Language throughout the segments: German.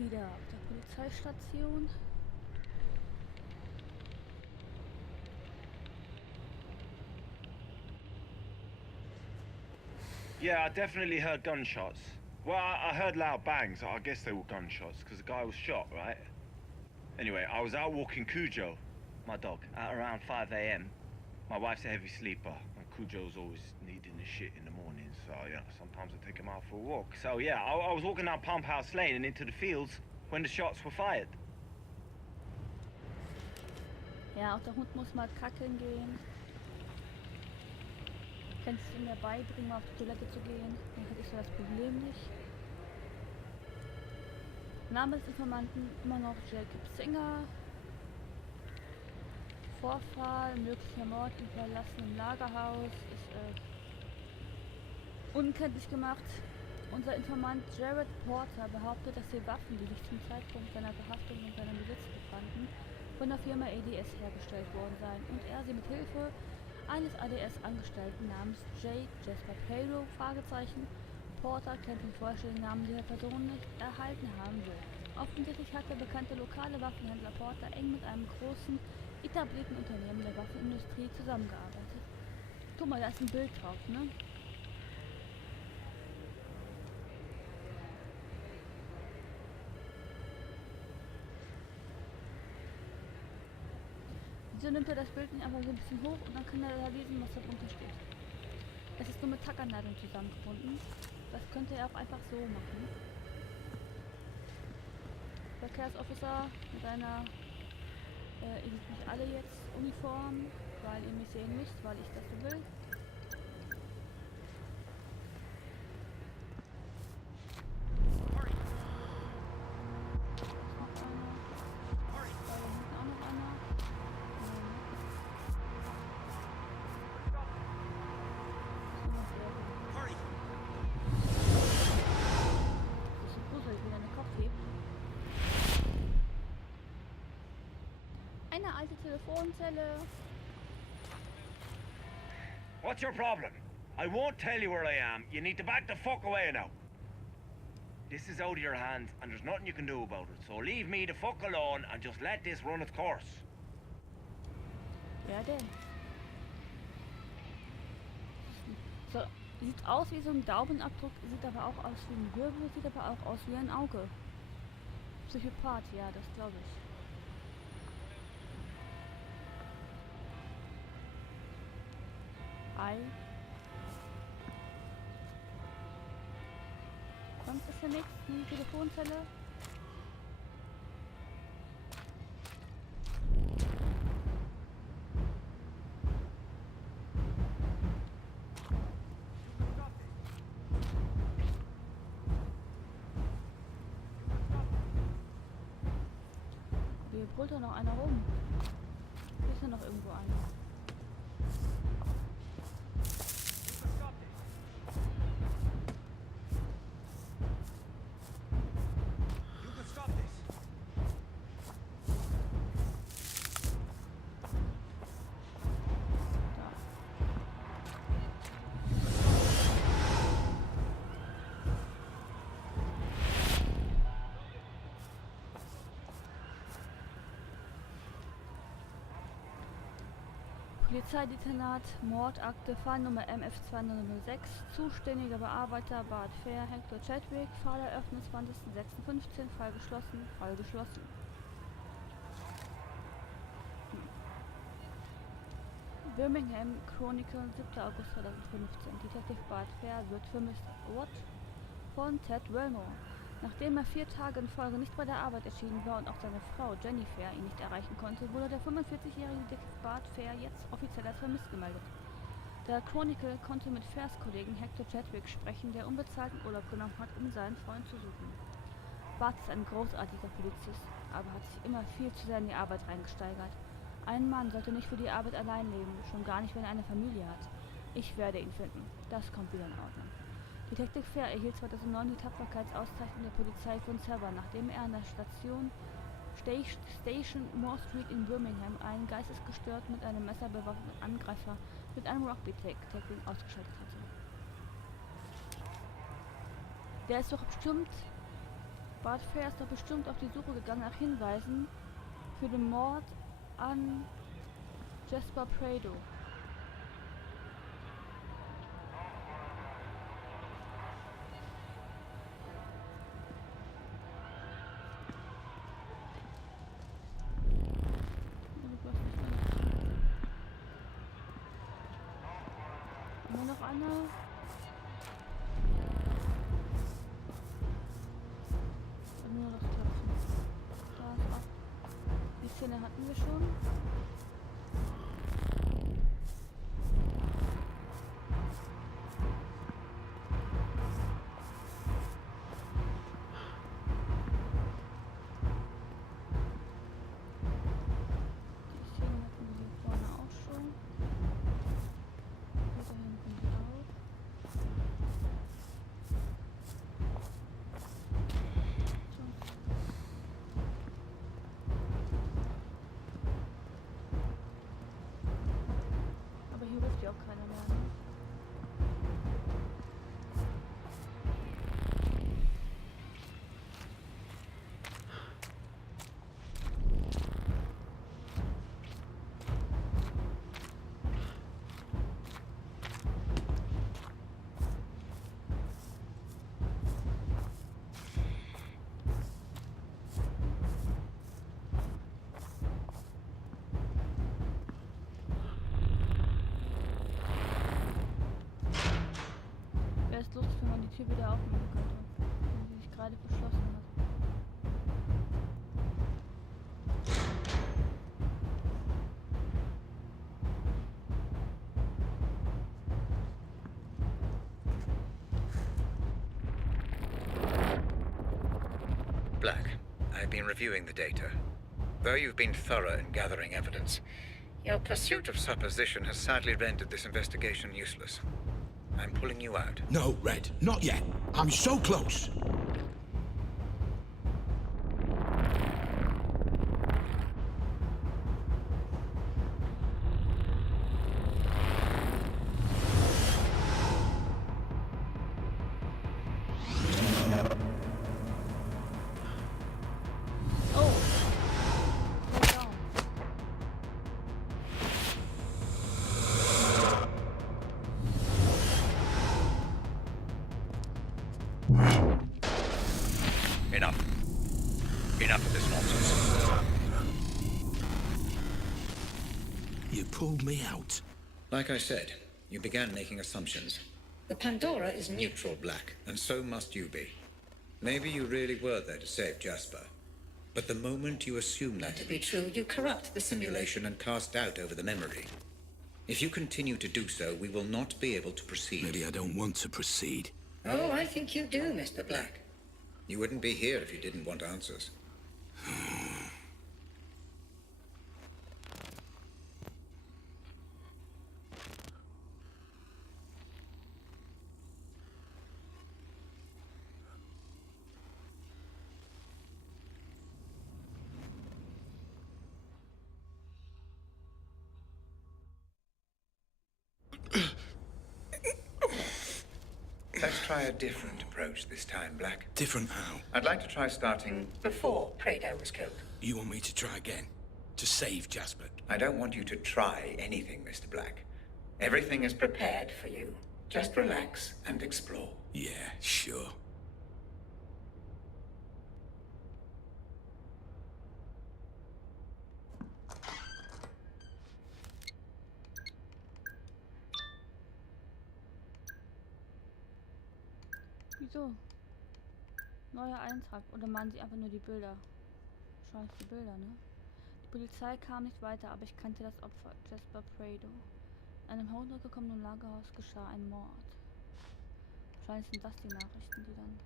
Wieder auf der Polizeistation. Yeah, I definitely heard gunshots. Well, I heard loud bangs. I guess they were gunshots because the guy was shot, right? Anyway, I was out walking Cujo, my dog, at around 5 a.m. My wife's a heavy sleeper, and Cujo's always needing the shit in the morning, so yeah, sometimes I take him out for a walk. So yeah, I was walking down Pump House Lane and into the fields when the shots were fired. Ja, auch der Hund muss mal kackeln gehen. Kannst du ihm ja beibringen, mal auf die Toilette zu gehen. Dann hätte ich so das Problem nicht. Name des Informanten immer noch Jacob Singer. Vorfall, möglicher Mord im verlassenen Lagerhaus ist unkenntlich gemacht. Unser Informant Jared Porter behauptet, dass die Waffen, die sich zum Zeitpunkt seiner Verhaftung in seinem Besitz befanden, von der Firma ADS hergestellt worden seien und er sie mit Hilfe eines ADS-Angestellten namens J. Jasper Payroll Porter kennt den vollständigen Namen dieser Person nicht, erhalten haben will. Offensichtlich hat der bekannte lokale Waffenhändler Porter eng mit einem großen, etablierten Unternehmen der Waffenindustrie zusammengearbeitet. Guck mal, da ist ein Bild drauf, ne? Wieso nimmt er das Bild nicht einfach so ein bisschen hoch und dann kann er da lesen, was da drunter steht. Es ist nur mit Tackernadel zusammengebunden. Das könnte er auch einfach so machen. Verkehrsofficer mit einer, ihr seht mich alle jetzt Uniform, weil ihr mich sehen müsst, weil ich das so will. Eine alte Telefonzelle. What's your problem? I won't tell you where I am. You need to back the fuck away now. This is out of your hands, and there's nothing you can do about it. So leave me the fuck alone and just let this run its course. Wer denn? So, sieht aus wie so ein Daumenabdruck, sieht aber auch aus wie ein Wirbel, sieht aber auch aus wie ein Auge. Psychopath, ja, das glaube ich. Hi. Sonst ist ja nichts, die Telefonzelle. Hier brüllt doch noch einer rum. Hier ist ja noch irgendwo einer. Polizeidezernat, Mordakte, Fallnummer MF2006, zuständiger Bearbeiter Bart Fair, Hector Chadwick, Fall eröffnet 20.06.15, Fall geschlossen, Fall geschlossen. Birmingham Chronicle, 7. August 2015, Detective Bart Fair wird vermisst. What? Von Ted Wilmore. Nachdem er 4 Tage in Folge nicht bei der Arbeit erschienen war und auch seine Frau Jenny Fair ihn nicht erreichen konnte, wurde der 45-jährige Detective Bart Fair jetzt offiziell als vermisst gemeldet. Der Chronicle konnte mit Fairs Kollegen Hector Chadwick sprechen, der unbezahlten Urlaub genommen hat, um seinen Freund zu suchen. Bart ist ein großartiger Polizist, aber hat sich immer viel zu sehr in die Arbeit reingesteigert. Ein Mann sollte nicht für die Arbeit allein leben, schon gar nicht, wenn er eine Familie hat. Ich werde ihn finden. Das kommt wieder in Ordnung. Detective Fair erhielt 2009 die Tapferkeitsauszeichnung der Polizei von Severn, nachdem er an der Station Moore Street in Birmingham einen geistesgestört mit einem Messer bewaffneten Angreifer mit einem Rugby-Tackling ausgeschaltet hatte. Der ist doch bestimmt Bartfair ist doch bestimmt auf die Suche gegangen nach Hinweisen für den Mord an Jasper Prado. Nur noch einer. Nur noch Töpfen. Da ist ab. Die Szene hatten wir schon. Die Szene hatten wir hier vorne auch schon. Hier da hinten auch. Aber hier ruft ja auch keiner mehr, ne? Wäre es lustig, wenn man die Tür wieder aufmachen könnte, wenn sie sich gerade verschlossen hat. Black, I've been reviewing the data. Though you've been thorough in gathering evidence, your pursuit of supposition has sadly rendered this investigation useless. I'm pulling you out. No, Red, not yet. I'm so close. Oh! Lay down. Enough. Enough of this nonsense. You pulled me out. Like I said, you began making assumptions. The Pandora is neutral, Black, and so must you be. Maybe you really were there to save Jasper. But the moment you assume that to be true, you corrupt the simulation and cast doubt over the memory. If you continue to do so, we will not be able to proceed. Maybe I don't want to proceed. Oh, I think you do, Mr. Black. You wouldn't be here if you didn't want answers. Let's try a different approach this time, Black. Different how? I'd like to try starting before Prado was killed. You want me to try again? To save Jasper? I don't want you to try anything, Mr. Black. Everything is prepared for you. Just relax and explore. Yeah, sure. Wieso? Neuer Eintrag. Oder meinen sie einfach nur die Bilder? Wahrscheinlich die Bilder, ne? Die Polizei kam nicht weiter, aber ich kannte das Opfer, Jasper Prado. In einem heruntergekommenen Lagerhaus geschah ein Mord. Wahrscheinlich sind das die Nachrichten, die dann...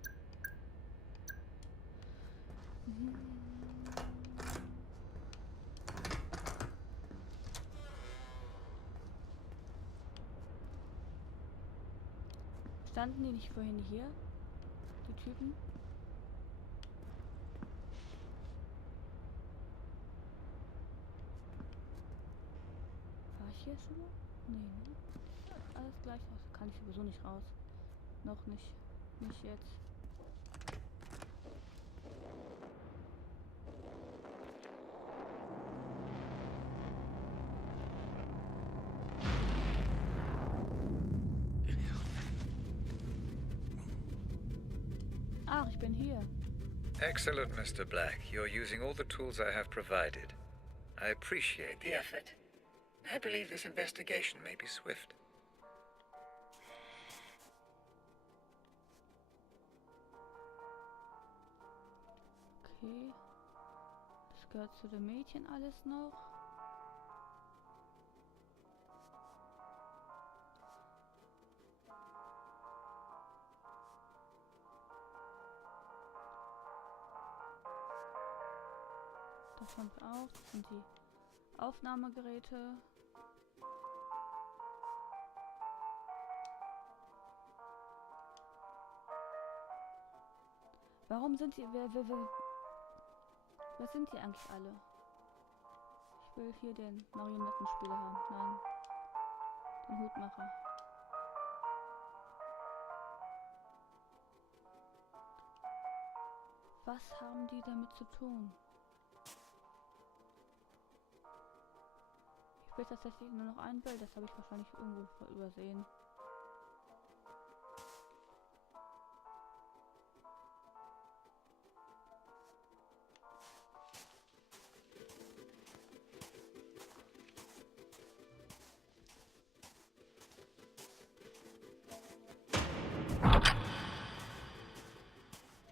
Standen die nicht vorhin hier? Die Typen? War ich hier schon mal? Nee, ne? Alles gleich aus. Kann ich sowieso nicht raus. Noch nicht. Nicht jetzt. Ach, ich bin hier. Excellent, Mr. Black. You're using all the tools I have provided. I appreciate the effort. I believe this investigation may be swift. Okay. Das gehört zu den Mädchen alles noch. Davon auch. Das sind die Aufnahmegeräte. Warum sind die... Wer sind die eigentlich alle? Ich will hier den Marionettenspieler haben. Nein. Den Hutmacher. Was haben die damit zu tun? Ich will tatsächlich nur noch ein Bild, das habe ich wahrscheinlich irgendwo übersehen.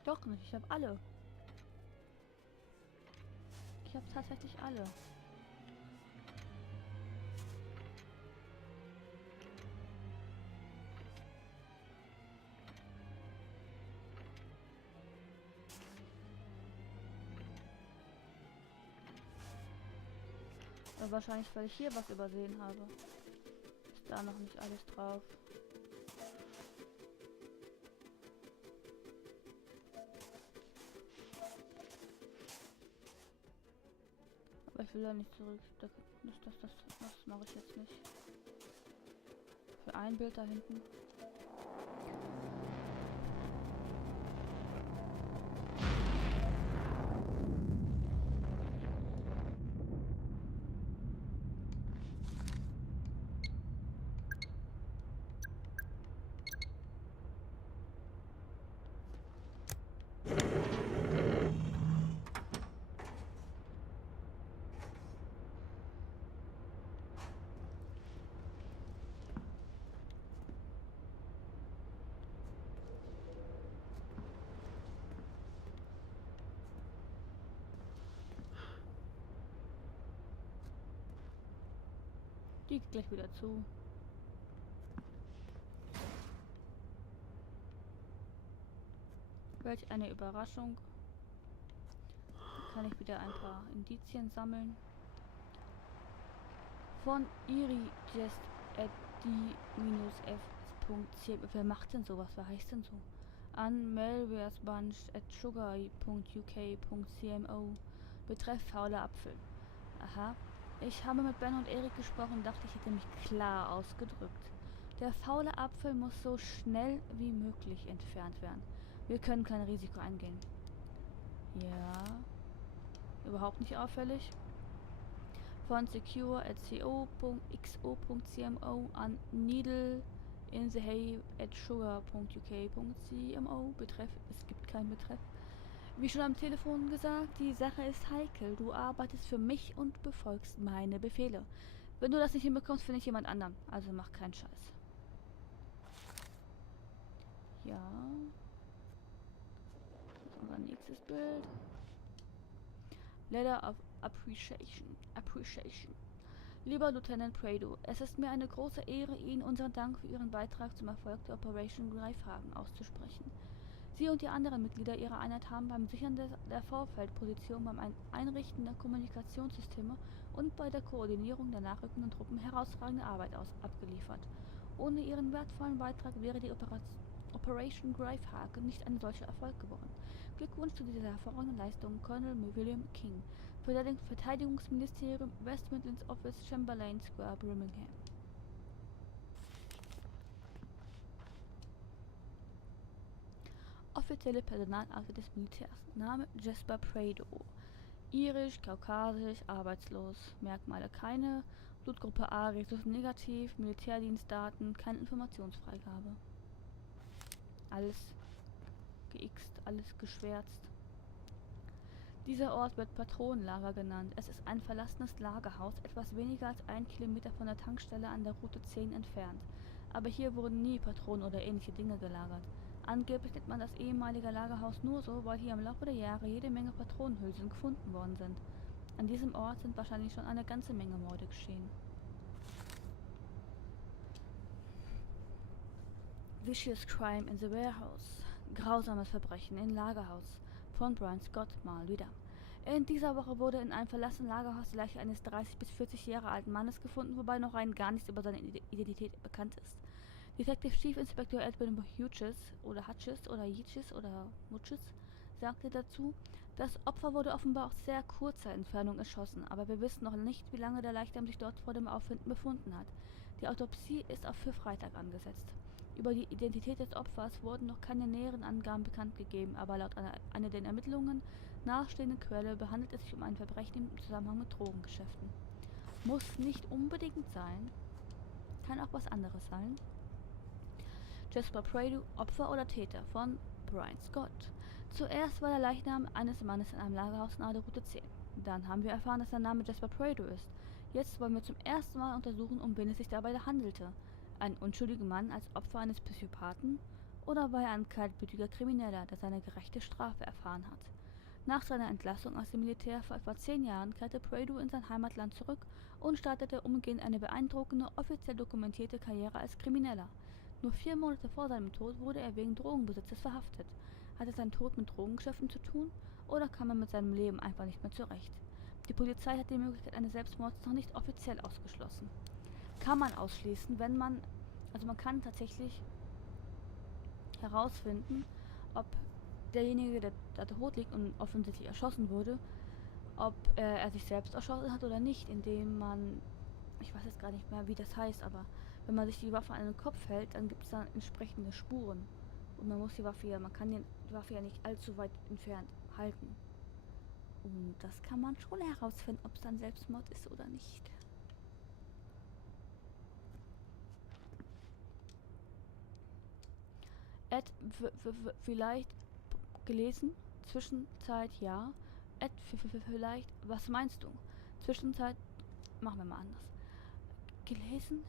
Doch nicht, ich habe alle. Ich habe tatsächlich alle. Aber wahrscheinlich, weil ich hier was übersehen habe. Ist da noch nicht alles drauf. Aber ich will da nicht zurück. Das mache ich jetzt nicht. Für ein Bild da hinten. Die geht gleich wieder zu. Welch eine Überraschung. Kann ich wieder ein paar Indizien sammeln. Von irijest@d-f.c. Wer macht denn sowas? Wer heißt denn so? An malwaresbunch@sugar.uk.cmo. Betreff fauler Apfel. Aha. Ich habe mit Ben und Erik gesprochen und dachte, ich hätte mich klar ausgedrückt. Der faule Apfel muss so schnell wie möglich entfernt werden. Wir können kein Risiko eingehen. Ja. Überhaupt nicht auffällig. Von secure@co.xo.cmo an needleinthehave@sugar.uk.cmo. Betreff, es gibt keinen Betreff. Wie schon am Telefon gesagt, die Sache ist heikel. Du arbeitest für mich und befolgst meine Befehle. Wenn du das nicht hinbekommst, finde ich jemand anderen. Also mach keinen Scheiß. Ja. Das ist unser nächstes Bild. Letter of Appreciation. Lieber Lieutenant Prado, es ist mir eine große Ehre, Ihnen unseren Dank für Ihren Beitrag zum Erfolg der Operation Greifhaken auszusprechen. Sie und die anderen Mitglieder Ihrer Einheit haben beim Sichern der Vorfeldposition, beim Einrichten der Kommunikationssysteme und bei der Koordinierung der nachrückenden Truppen herausragende Arbeit abgeliefert. Ohne Ihren wertvollen Beitrag wäre die Operation Greifhaken nicht ein solcher Erfolg geworden. Glückwunsch zu dieser hervorragenden Leistung, Colonel William King, Verteidigungsministerium, West Midlands Office, Chamberlain Square, Birmingham. Offizielle Personalakte des Militärs. Name Jasper Prado. Irisch, kaukasisch, arbeitslos. Merkmale keine. Blutgruppe A, Rhesus negativ. Militärdienstdaten, keine Informationsfreigabe. Alles geixt, alles geschwärzt. Dieser Ort wird Patronenlager genannt. Es ist ein verlassenes Lagerhaus, etwas weniger als 1 Kilometer von der Tankstelle an der Route 10 entfernt. Aber hier wurden nie Patronen oder ähnliche Dinge gelagert. Angeblich nennt man das ehemalige Lagerhaus nur so, weil hier im Laufe der Jahre jede Menge Patronenhülsen gefunden worden sind. An diesem Ort sind wahrscheinlich schon eine ganze Menge Morde geschehen. Vicious Crime in the Warehouse. Grausames Verbrechen in Lagerhaus. Von Brian Scott mal wieder. In dieser Woche wurde in einem verlassenen Lagerhaus die Leiche eines 30 bis 40 Jahre alten Mannes gefunden, wobei noch rein gar nichts über seine Identität bekannt ist. Detective Chief Inspector Edwin Hutches oder Mutches sagte dazu, das Opfer wurde offenbar aus sehr kurzer Entfernung erschossen, aber wir wissen noch nicht, wie lange der Leichnam sich dort vor dem Auffinden befunden hat. Die Autopsie ist auch für Freitag angesetzt. Über die Identität des Opfers wurden noch keine näheren Angaben bekannt gegeben, aber laut einer den Ermittlungen nahestehenden Quelle behandelt es sich um ein Verbrechen im Zusammenhang mit Drogengeschäften. Muss nicht unbedingt sein, kann auch was anderes sein. Jasper Prado, Opfer oder Täter von Brian Scott. Zuerst war der Leichnam eines Mannes in einem Lagerhaus nahe der Route 10. Dann haben wir erfahren, dass sein Name Jasper Prado ist. Jetzt wollen wir zum ersten Mal untersuchen, um wen es sich dabei handelte. Ein unschuldiger Mann als Opfer eines Psychopathen? Oder war er ein kaltblütiger Krimineller, der seine gerechte Strafe erfahren hat? Nach seiner Entlassung aus dem Militär vor etwa 10 Jahren kehrte Prado in sein Heimatland zurück und startete umgehend eine beeindruckende, offiziell dokumentierte Karriere als Krimineller. Nur 4 Monate vor seinem Tod wurde er wegen Drogenbesitzes verhaftet. Hatte sein Tod mit Drogengeschäften zu tun oder kam er mit seinem Leben einfach nicht mehr zurecht? Die Polizei hat die Möglichkeit eines Selbstmords noch nicht offiziell ausgeschlossen. Kann man ausschließen, wenn man, also man kann tatsächlich herausfinden, ob derjenige, der da tot liegt und offensichtlich erschossen wurde, ob er sich selbst erschossen hat oder nicht, indem man, ich weiß jetzt gar nicht mehr, wie das heißt, aber wenn man sich die Waffe an den Kopf hält, dann gibt es dann entsprechende Spuren. Und man muss die Waffe ja, man kann die Waffe ja nicht allzu weit entfernt halten. Und das kann man schon herausfinden, ob es dann Selbstmord ist oder nicht. Ed, vielleicht gelesen? Zwischenzeit ja. Ed, vielleicht, was meinst du? Zwischenzeit, machen wir mal anders. Gelesen?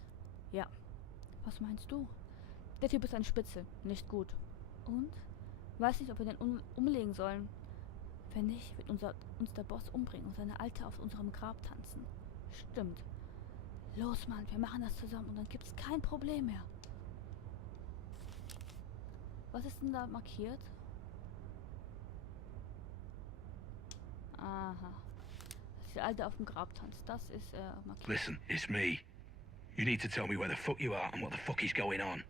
Ja. Was meinst du? Der Typ ist ein Spitzel, nicht gut. Und? Weiß nicht, ob wir den umlegen sollen. Wenn nicht, wird uns der Boss umbringen und seine Alte auf unserem Grab tanzen. Stimmt. Los, Mann, wir machen das zusammen und dann gibt's kein Problem mehr. Was ist denn da markiert? Aha. Dass die Alte auf dem Grab tanzt. Das ist markiert. Listen, it's me. You need to tell me where the fuck you are and what the fuck is going on.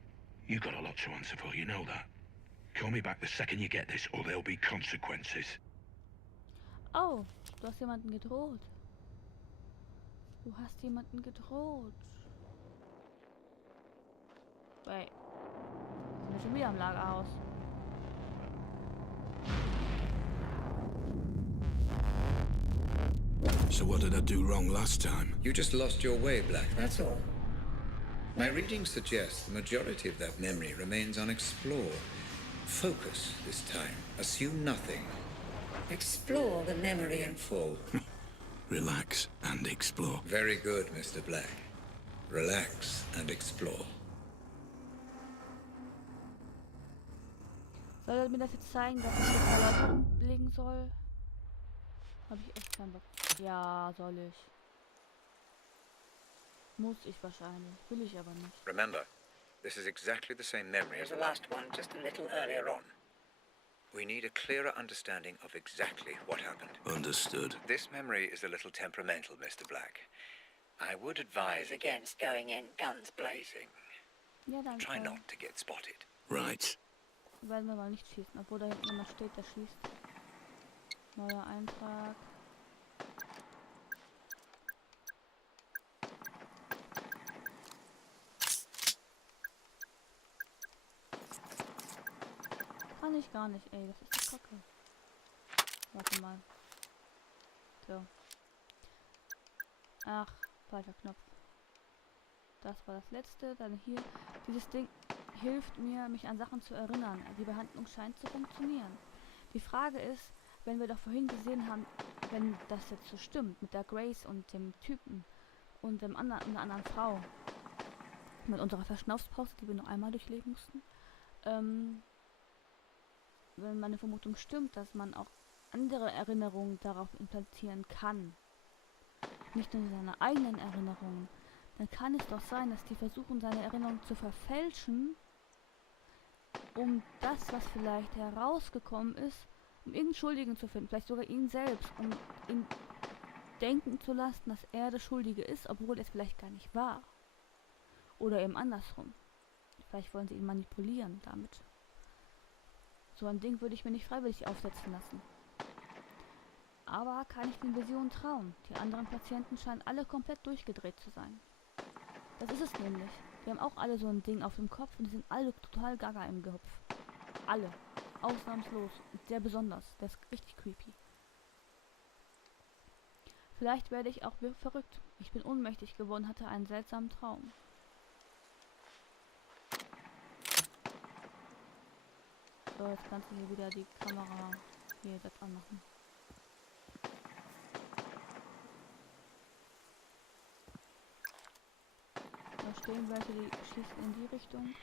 You got a lot to answer for, you know that. Call me back the second you get this, or there'll be consequences. Oh, du hast jemanden gedroht. Du hast jemanden gedroht. Wait. Sind wir schon wieder am Lagerhaus? So what did I do wrong last time? You just lost your way, Black, that's all. My reading suggests the majority of that memory remains unexplored. Focus this time. Assume nothing. Explore the memory in full. Relax and explore. Very good, Mr. Black. Relax and explore. Soll er mir das jetzt zeigen, dass ich das bei Leuten umlegen soll? Habe ich echt keinen Bock. Ja, soll ich. Muss ich wahrscheinlich. Will ich aber nicht. Remember, this is exactly the same memory as the last one, just a little earlier on. We need a clearer understanding of exactly what happened. Understood. This memory is a little temperamental, Mr. Black. I would advise against going in guns blazing. Ja, danke. Try not to get spotted. Right. Werden wir mal nicht schießen, obwohl da hinten jemand steht, der schießt. Neuer Eintrag. Kann ich gar nicht, ey, das ist doch kacke. Warte mal. So. Ach, falscher Knopf. Das war das letzte, dann hier. Dieses Ding hilft mir, mich an Sachen zu erinnern. Die Behandlung scheint zu funktionieren. Die Frage ist, wenn wir doch vorhin gesehen haben, wenn das jetzt so stimmt, mit der Grace und dem Typen und einer anderen Frau, mit unserer Verschnaufspause, die wir noch einmal durchleben mussten, wenn meine Vermutung stimmt, dass man auch andere Erinnerungen darauf implantieren kann, nicht nur seine eigenen Erinnerungen, dann kann es doch sein, dass die versuchen, seine Erinnerungen zu verfälschen, um das, was vielleicht herausgekommen ist, um irgendeinen Schuldigen zu finden, vielleicht sogar ihn selbst, um ihn denken zu lassen, dass er der Schuldige ist, obwohl er es vielleicht gar nicht war. Oder eben andersrum. Vielleicht wollen sie ihn manipulieren damit. So ein Ding würde ich mir nicht freiwillig aufsetzen lassen. Aber kann ich den Visionen trauen? Die anderen Patienten scheinen alle komplett durchgedreht zu sein. Das ist es nämlich. Die haben auch alle so ein Ding auf dem Kopf und die sind alle total gaga im Kopf. Alle. Ausnahmslos. Sehr besonders. Das ist richtig creepy. Vielleicht werde ich auch verrückt. Ich bin ohnmächtig geworden, hatte einen seltsamen Traum. So, jetzt kannst du hier wieder die Kamera hier das anmachen. Da stehen welche, die schießen in die Richtung.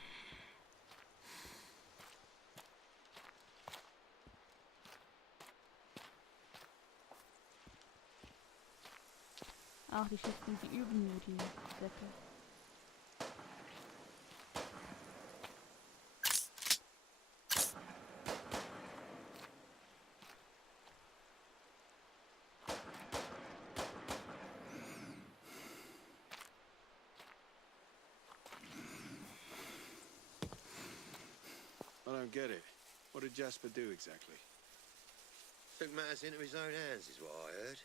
Ach, die schießen, die üben nur die Säcke. I don't get it. What did Jasper do exactly? Took matters into his own hands, is what I heard.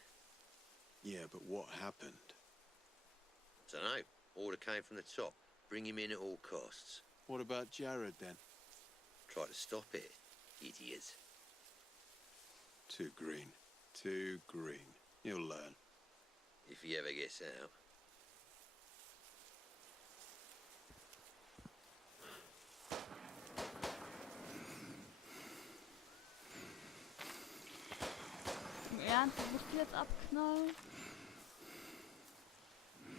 Yeah, but what happened? Dunno. Order came from the top. Bring him in at all costs. What about Jared then? Try to stop it, idiot. Too green. Too green. You'll learn. If he ever gets out. Im Ernst, ich muss die jetzt abknallen?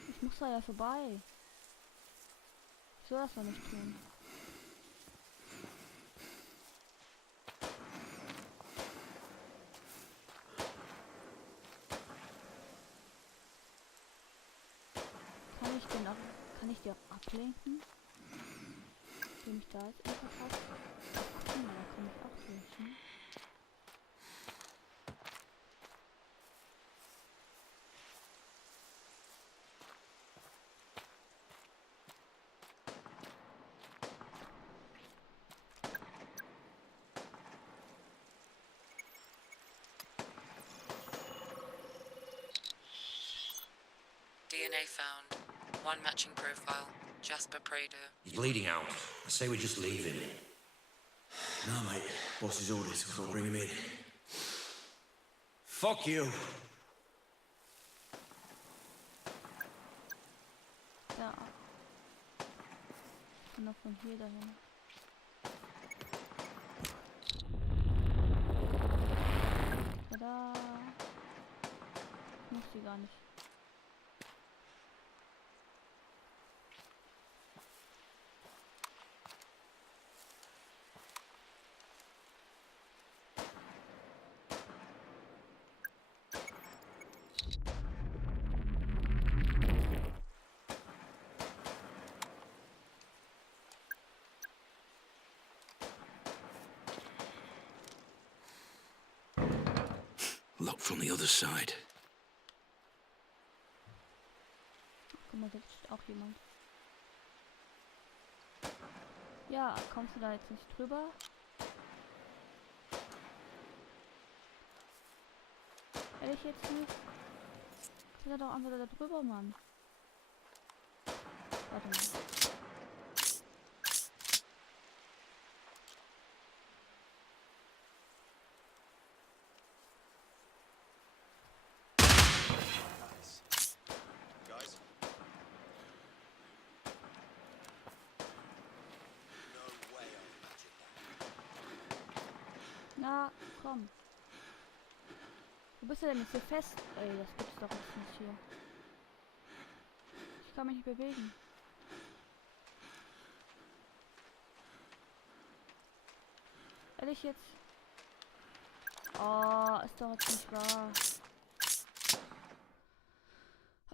Ich muss da ja vorbei. Ich soll das doch nicht tun. Kann ich die auch ablenken? Indem ich da jetzt einfach habe? Da kann ich auch durch, ne? DNA found. One matching profile. Jasper Prado. He's bleeding out. I say we just leave him. No, mate. Boss's orders. We've got to bring him in. Fuck you. Ja. Und noch von hier dahin. Tada! Muss sie gar nicht. Locked from the other side. Guck mal, da steht auch jemand. Ja, kommst du da jetzt nicht drüber? Ehrlich jetzt nicht? Kletter doch einfach da drüber, Mann. Warte mal. Guys? No way I imagined that. Na, komm. Wo bist du denn jetzt hier fest? Ey, das gibt's doch jetzt nicht hier. Ich kann mich nicht bewegen. Ehrlich jetzt? Oh, ist doch jetzt nicht wahr.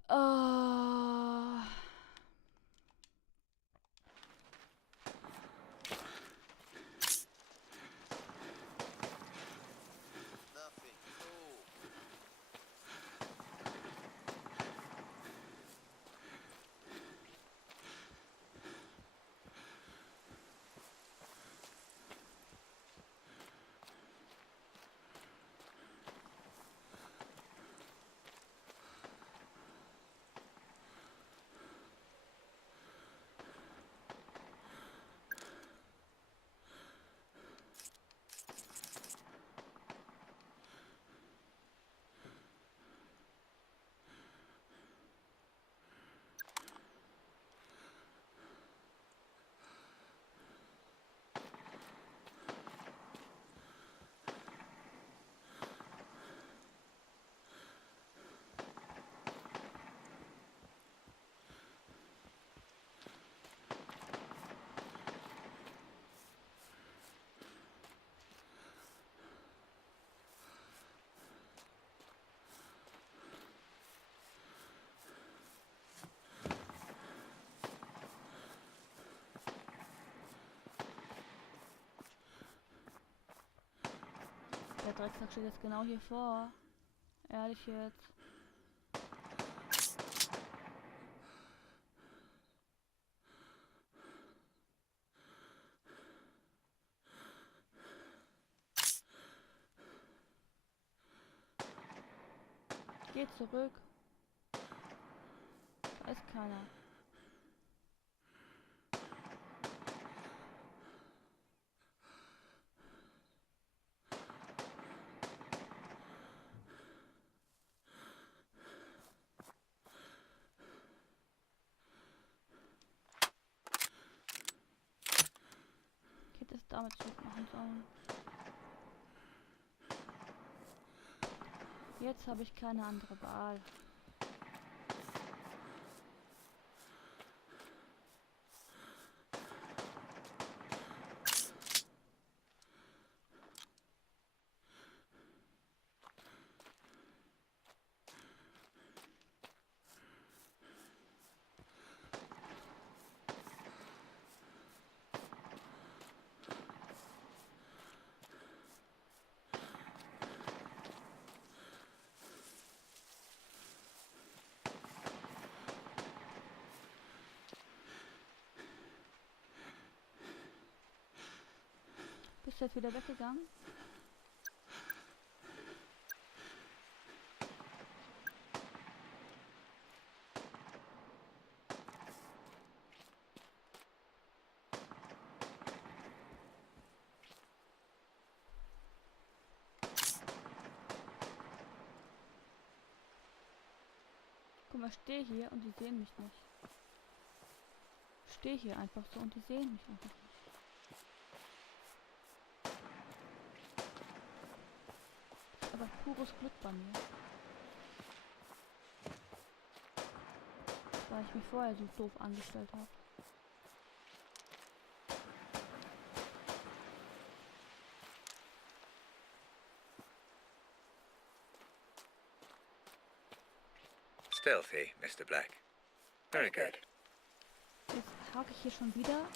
Oh. Nothing. Cool. Der Drecksack steht jetzt genau hier vor. Ehrlich jetzt. Geh zurück. Da ist keiner. Ich hätte es damit zurück machen sollen. Jetzt habe ich keine andere Wahl. Bist du jetzt wieder weggegangen? Guck mal, ich stehe hier und die sehen mich nicht. Ich stehe hier einfach so und die sehen mich einfach nicht. Aber pures Glück bei mir. Weil ich mich vorher so doof angestellt habe. Stealthy, Mr. Black. Very good. Jetzt hake ich hier schon wieder.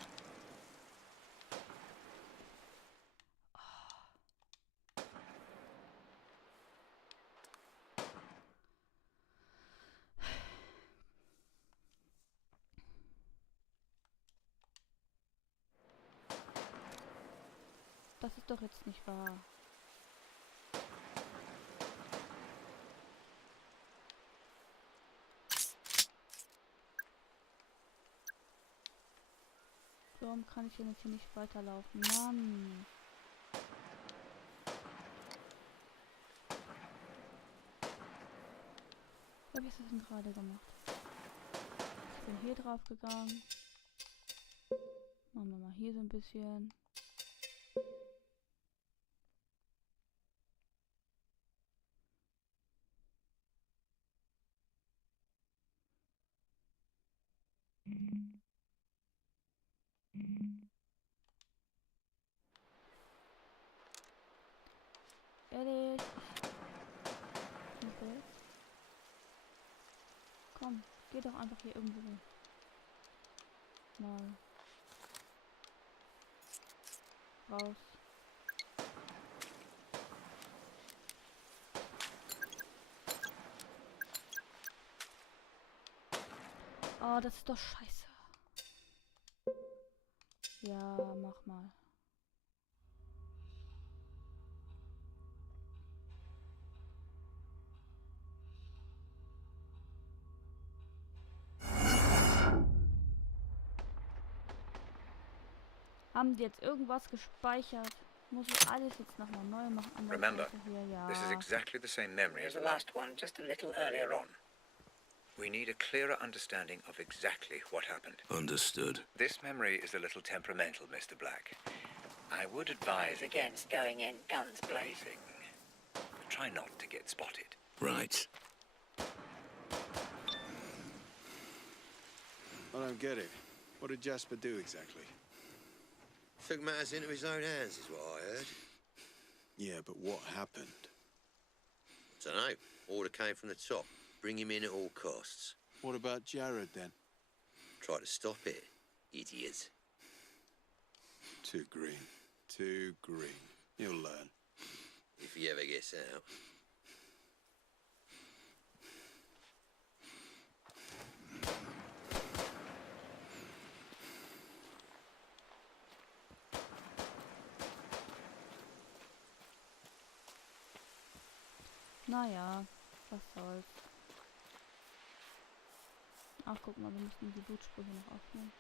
Das ist doch jetzt nicht wahr. Warum kann ich denn jetzt hier nicht weiterlaufen? Mann. Was habe ich das denn gerade gemacht? Ich bin hier drauf gegangen. Machen wir mal hier so ein bisschen. Erledigt. Okay. Komm, geh doch einfach hier irgendwo hin. Mal. Raus. Oh, das ist doch scheiße. Ja, mach mal. Haben die jetzt irgendwas gespeichert? Muss ich alles jetzt nochmal neu machen? Remember, hier, ja. this is exactly the same memory as the last one, just a little earlier on. We need a clearer understanding of exactly what happened. Understood. This memory is a little temperamental, Mr. Black. I would advise against going in guns blazing. Try not to get spotted. Right. I don't get it. What did Jasper do exactly? Took matters into his own hands, is what I heard. Yeah, but what happened? Dunno. Order came from the top. Bring him in at all costs. What about Jared then? Try to stop it, idiot. Too green. Too green. You'll learn. If he ever gets out. Naja, was soll's. Ach, guck mal, wir müssen die Blutsprüche noch aufnehmen.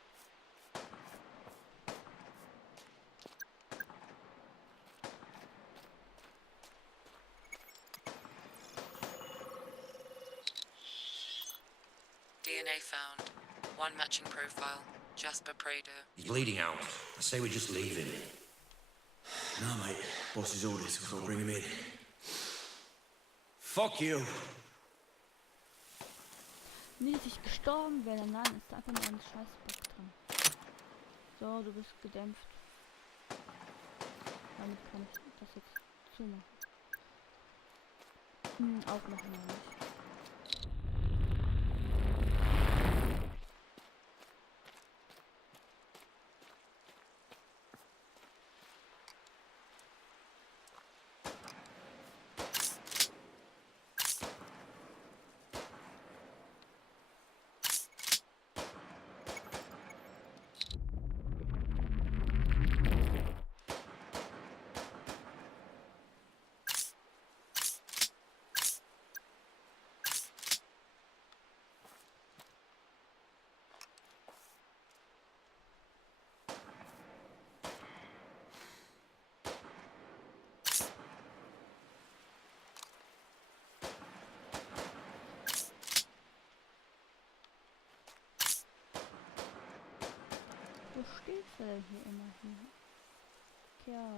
DNA found. One matching profile. Jasper Prader. He's bleeding out. I say we just leave him. No, mate. Boss's orders. We've got to bring him in. Fuck you! Nicht, dass ich gestorben wäre. Nein, ist da einfach nur ein Scheißbock dran. So, du bist gedämpft. Damit kann ich das jetzt zumachen. Aufmachen wir nicht. Wo steht der denn hier immer hier? Kerl.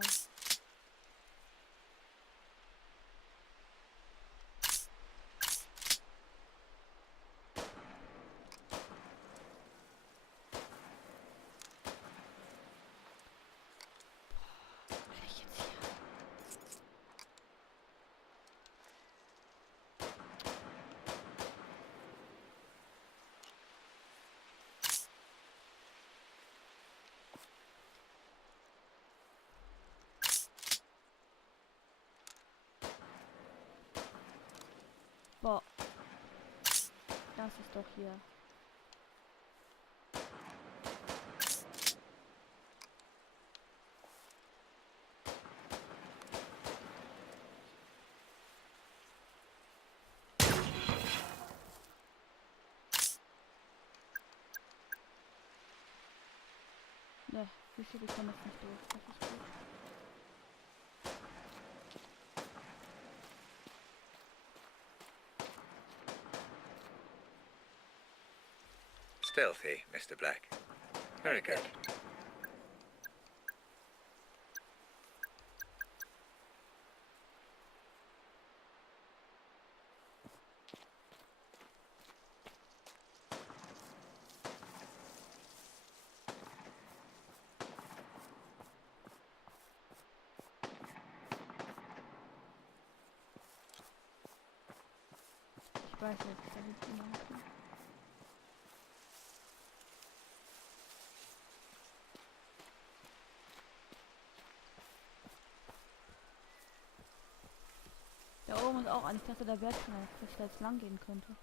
Bin ich jetzt hier? Boah. Das ist doch hier. Ne, siehst du, wir kommen jetzt nicht durch. Das ist gut. Stealthy, Mr. Black. Very good. Ich weiß jetzt, da hinten lang kann. Da oben ist auch ein. Ich dachte, da wäre keiner, dass ich da jetzt lang gehen könnte.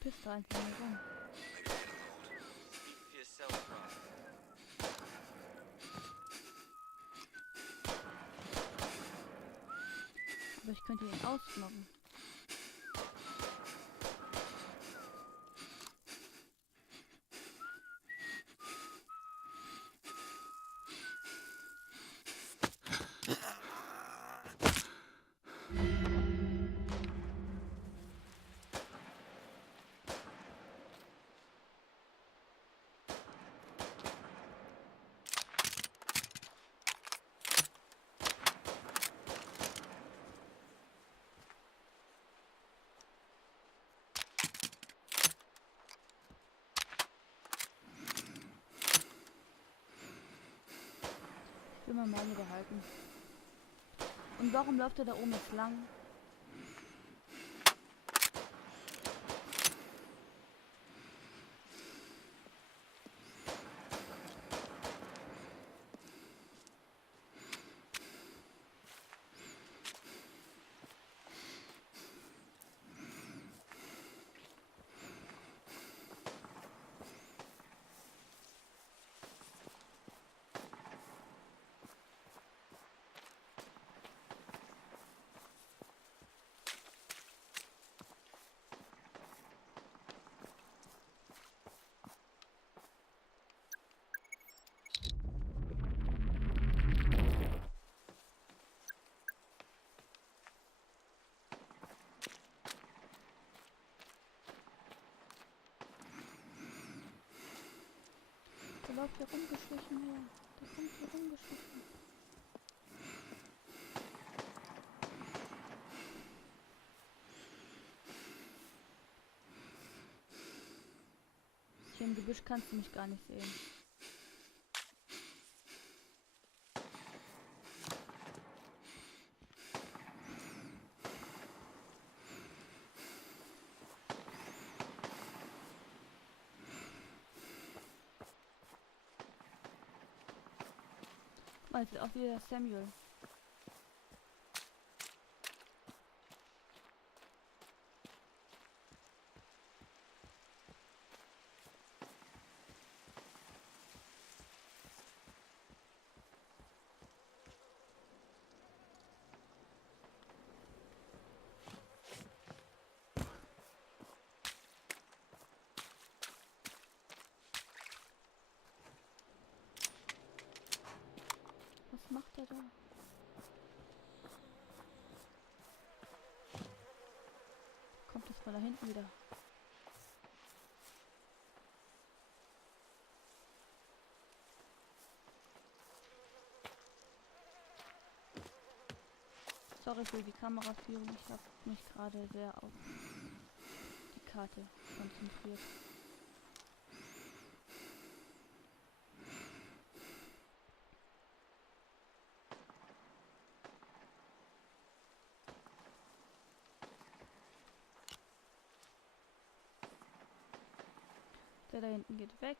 Pisst da einfach mal rum. Aber ich könnte ihn ausloggen. Ich will mal meine behalten. Und warum läuft er da oben jetzt lang? Der läuft hier rumgeschlichen her. Der kommt hier rumgeschlichen. Hier im Gebüsch kannst du mich gar nicht sehen. Oh, jetzt ist auch wieder Samuel. Was macht er da? Kommt das von da hinten wieder? Sorry für die Kameraführung, ich habe mich gerade sehr auf die Karte konzentriert. Der da hinten geht weg.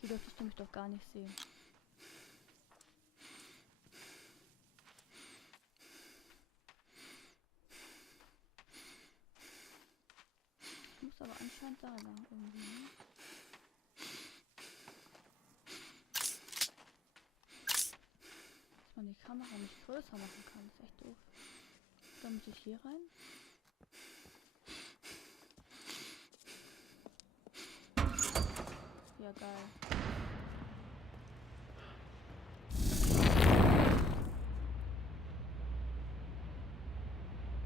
Hier dürftest du mich doch gar nicht sehen. Ich muss aber anscheinend da lang irgendwie, ne? Dass man die Kamera nicht größer machen kann, ist echt doof. Dann muss ich hier rein. Ja, geil.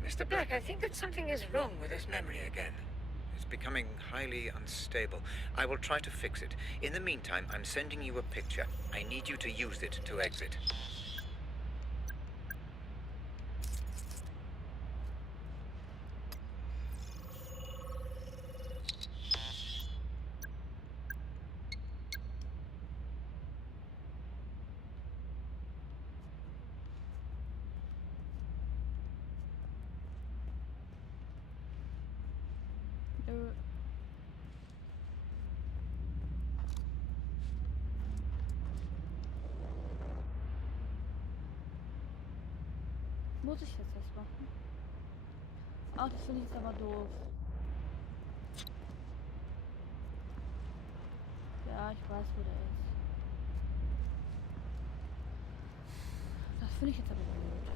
Mr. Black, I think that something is wrong with this memory again. It's becoming highly unstable. I will try to fix it. In the meantime, I'm sending you a picture. I need you to use it to exit. Muss ich jetzt das machen? Ach, das finde ich jetzt aber doof. Ja, ich weiß, wo der ist. Das finde ich jetzt aber blöd.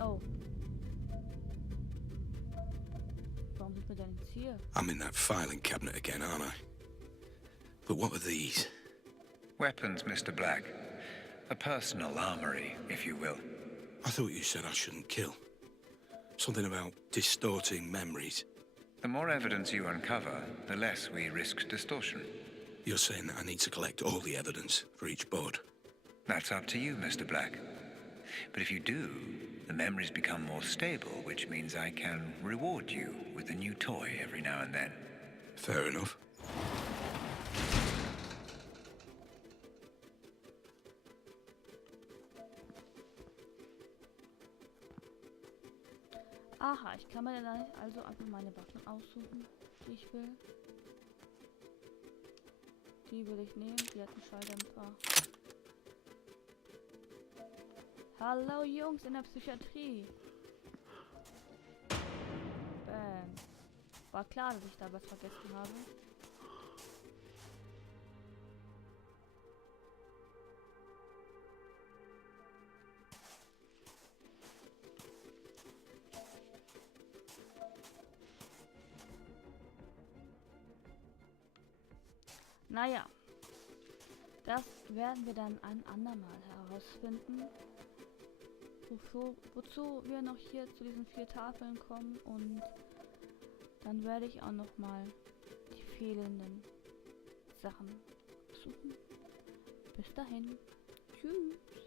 Oh. Warum sind wir denn jetzt hier? I'm in that filing cabinet again, aren't I? But what are these? Weapons, Mr. Black. A personal armory, if you will. I thought you said I shouldn't kill. Something about distorting memories. The more evidence you uncover, the less we risk distortion. You're saying that I need to collect all the evidence for each board? That's up to you, Mr. Black. But if you do, the memories become more stable, which means I can reward you with a new toy every now and then. Fair enough. Aha, ich kann mir dann also einfach meine Waffen aussuchen, die ich will. Die will ich nehmen, die hat einen Schalldämpfer. Hallo Jungs in der Psychiatrie. Bam. War klar, dass ich da was vergessen habe. Naja, das werden wir dann ein andermal herausfinden, wozu wir noch hier zu diesen 4 Tafeln kommen, und dann werde ich auch noch mal die fehlenden Sachen suchen. Bis dahin, tschüss.